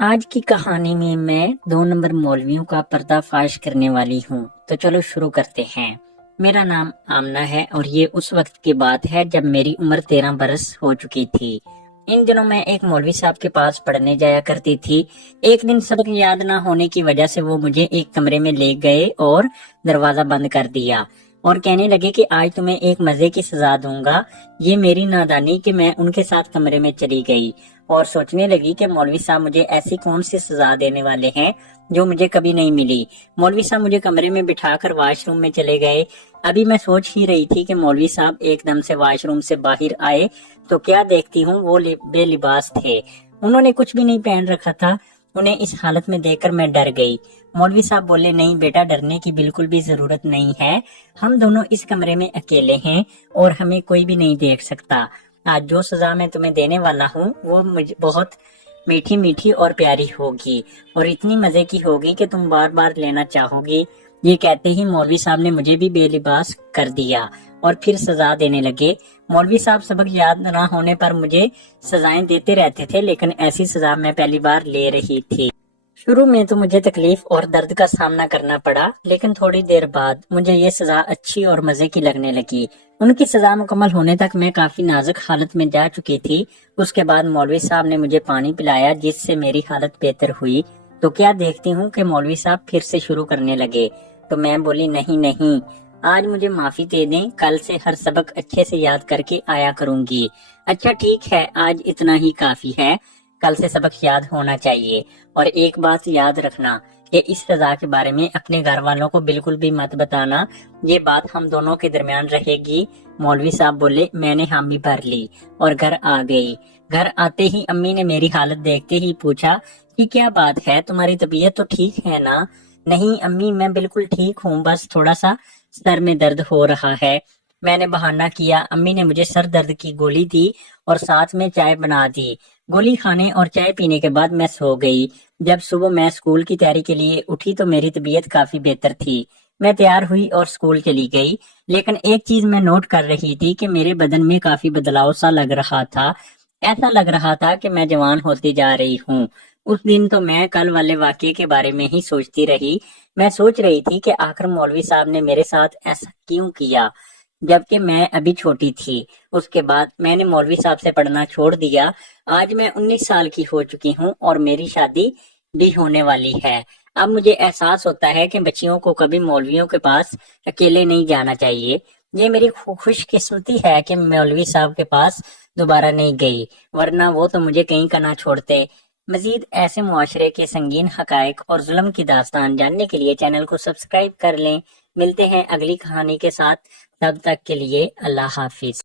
آج کی کہانی میں 2 نمبر مولویوں کا پردہ فاش کرنے والی ہوں، تو چلو شروع کرتے ہیں۔ میرا نام آمنہ ہے اور یہ اس وقت کی بات ہے جب میری عمر 13 برس ہو چکی تھی۔ ان دنوں میں ایک مولوی صاحب کے پاس پڑھنے جایا کرتی تھی۔ ایک دن سبق یاد نہ ہونے کی وجہ سے وہ مجھے ایک کمرے میں لے گئے اور دروازہ بند کر دیا اور کہنے لگے کہ آج تمہیں ایک مزے کی سزا دوں گا۔ یہ میری نادانی کہ میں ان کے ساتھ کمرے میں چلی گئی اور سوچنے لگی کہ مولوی صاحب مجھے ایسی کون سی سزا دینے والے ہیں جو مجھے کبھی نہیں ملی۔ مولوی صاحب مجھے کمرے میں بٹھا کر واش روم میں چلے گئے۔ ابھی میں سوچ ہی رہی تھی کہ مولوی صاحب ایک دم سے واش روم سے باہر آئے تو کیا دیکھتی ہوں وہ بے لباس تھے۔ انہوں نے کچھ بھی نہیں پہن رکھا تھا۔ انہیں اس حالت میں دیکھ کر میں ڈر گئی۔ مولوی صاحب بولے، نہیں بیٹا، ڈرنے کی بالکل بھی ضرورت نہیں ہے، ہم دونوں اس کمرے میں اکیلے ہیں اور ہمیں کوئی بھی نہیں دیکھ سکتا۔ آج جو سزا میں تمہیں دینے والا ہوں وہ مجھے بہت میٹھی میٹھی اور پیاری ہوگی اور اتنی مزے کی ہوگی کہ تم بار بار لینا چاہو گی۔ یہ کہتے ہی مولوی صاحب نے مجھے بھی بے لباس کر دیا اور پھر سزا دینے لگے۔ مولوی صاحب سبق یاد نہ ہونے پر مجھے سزائیں دیتے رہتے تھے، لیکن ایسی سزا میں پہلی بار لے رہی تھی۔ شروع میں تو مجھے تکلیف اور درد کا سامنا کرنا پڑا، لیکن تھوڑی دیر بعد مجھے یہ سزا اچھی اور مزے کی لگنے لگی۔ ان کی سزا مکمل ہونے تک میں کافی نازک حالت میں جا چکی تھی۔ اس کے بعد مولوی صاحب نے مجھے پانی پلایا جس سے میری حالت بہتر ہوئی۔ تو کیا دیکھتی ہوں کہ مولوی صاحب پھر سے شروع کرنے لگے۔ تو میں بولی، نہیں، آج مجھے معافی دے دیں، کل سے ہر سبق اچھے سے یاد کر کے آیا کروں گی۔ اچھا ٹھیک ہے، آج اتنا ہی کافی ہے، کل سے سبق یاد ہونا چاہیے۔ اور ایک بات یاد رکھنا کہ اس سزا کے بارے میں اپنے گھر والوں کو بالکل بھی مت بتانا، یہ بات ہم دونوں کے درمیان رہے گی۔ مولوی صاحب بولے۔ میں نے حامی بھر لی اور گھر آ گئی۔ گھر آتے ہی امی نے میری حالت دیکھتے ہی پوچھا کہ کیا بات ہے، تمہاری طبیعت تو ٹھیک ہے نا؟ نہیں امی، میں بالکل ٹھیک ہوں، بس تھوڑا سا سر میں درد ہو رہا ہے۔ میں نے بہانہ کیا۔ امی نے مجھے سر درد کی گولی دی اور ساتھ میں چائے بنا دی۔ گولی کھانے اور چائے پینے کے بعد میں سو گئی۔ جب صبح میں اسکول کی تیاری کے لیے اٹھی تو میری طبیعت کافی بہتر تھی۔ میں تیار ہوئی اور اسکول چلی گئی، لیکن ایک چیز میں نوٹ کر رہی تھی کہ میرے بدن میں کافی بدلاؤ سا لگ رہا تھا۔ ایسا لگ رہا تھا کہ میں جوان ہوتی جا رہی ہوں۔ اس دن تو میں کل والے واقعے کے بارے میں ہی سوچتی رہی۔ میں سوچ رہی تھی کہ آخر مولوی صاحب نے میرے ساتھ ایسا کیوں کیا جبکہ میں ابھی چھوٹی تھی۔ اس کے بعد میں نے مولوی صاحب سے پڑھنا چھوڑ دیا۔ آج میں 19 سال کی ہو چکی ہوں اور میری شادی بھی ہونے والی ہے۔ اب مجھے احساس ہوتا ہے کہ بچیوں کو کبھی مولویوں کے پاس اکیلے نہیں جانا چاہیے۔ یہ میری خوش قسمتی ہے کہ مولوی صاحب کے پاس دوبارہ نہیں گئی، ورنہ وہ تو مجھے کہیں کا نہ چھوڑتے۔ مزید ایسے معاشرے کے سنگین حقائق اور ظلم کی داستان جاننے کے لیے چینل کو سبسکرائب کر لیں۔ ملتے ہیں اگلی کہانی کے ساتھ، تب تک کے لیے اللہ حافظ۔